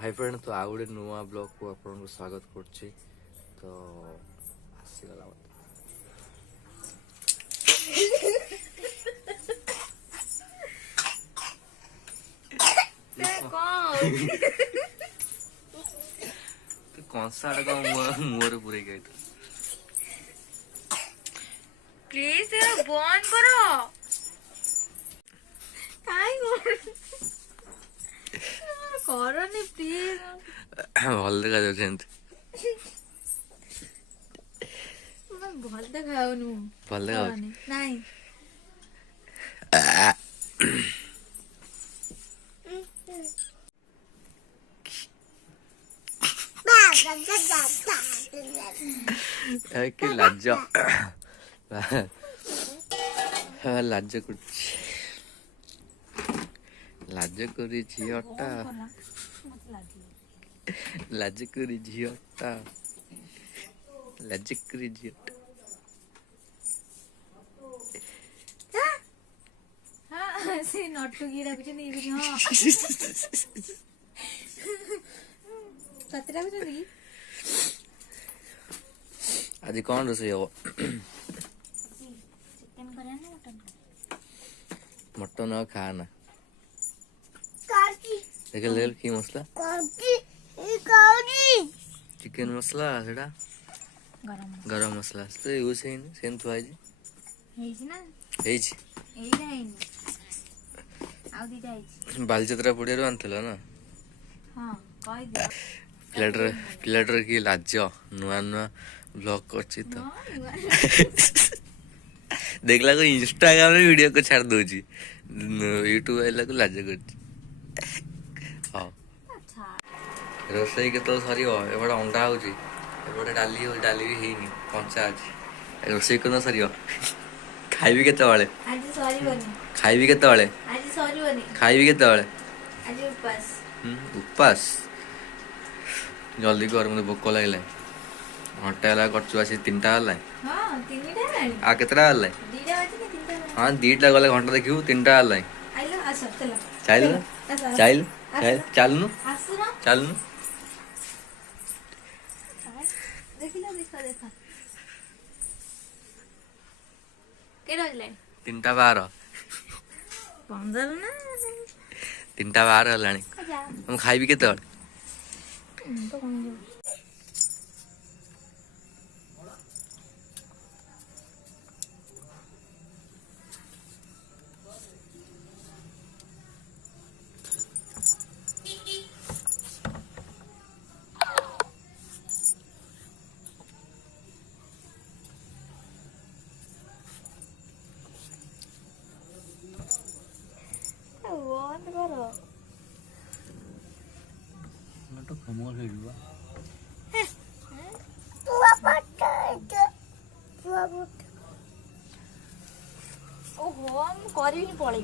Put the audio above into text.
hi friend तो आउ गोटे नुआ ब्लॉग को आपको स्वागत करछि तो आसीगला तो कौन सा का मोर पूरे गए तो प्लीज बंद करो काय करनी प्लीज भल देखा जाउछ भल देखाउनु भल देखा नहीं कि लाज लाज करछि लाज करी झियटा लाज करी झियटा लाज करी झियटा हाँ से नटू गिरा कुछ नहीं भी हाँ सतरा कुछ नहीं आज कौन रोषेई हो चिकन करे ना मटन मटन और खाना देख ले की मसला चिकन मसला सेटा गरम मसला तो यूज हेनी सेम थुआई जी हेइछि ना हेइछि एइला हेइनी आउ दिटा हेइछि बालचत्रा पड़ियारू आनथिल ना हां कहि दे पिलाटर की लाज नुआ नुआ ब्लॉग करछि तो देखला को इंस्टाग्राम रे वीडियो को छाड़ दोछि यूट्यूब आइला को लाज करछि हां अच्छा रोसई के तो सरी हो एबडा अंडा होछि एबडा डाली हो डाली भी हेनी कंचा अछि रोसई को न सरी हो खाइबी केते वाले आज सॉरी बनी खाइबी केते वाले आज सॉरी बनी खाइबी केते वाले आज उपास उपास जल्दी कर मुझे भोक लगला घंटा वाला करछु आसी 3टा वाला हां 3टा लानी आ केतरा वाला 2टा बाजे 3टा हां 2टा गले घंटा देखियो 3टा वाला आइलो आस चला चल चल चलनु आसुना चलनु देखिला देखा के रहले 3टा 12 15 ना 3टा 12 हलानी हम खाइबी केते तो कौन जो बंद करो तो खमोल हेलुआ ओहो हम करी नहीं पड़े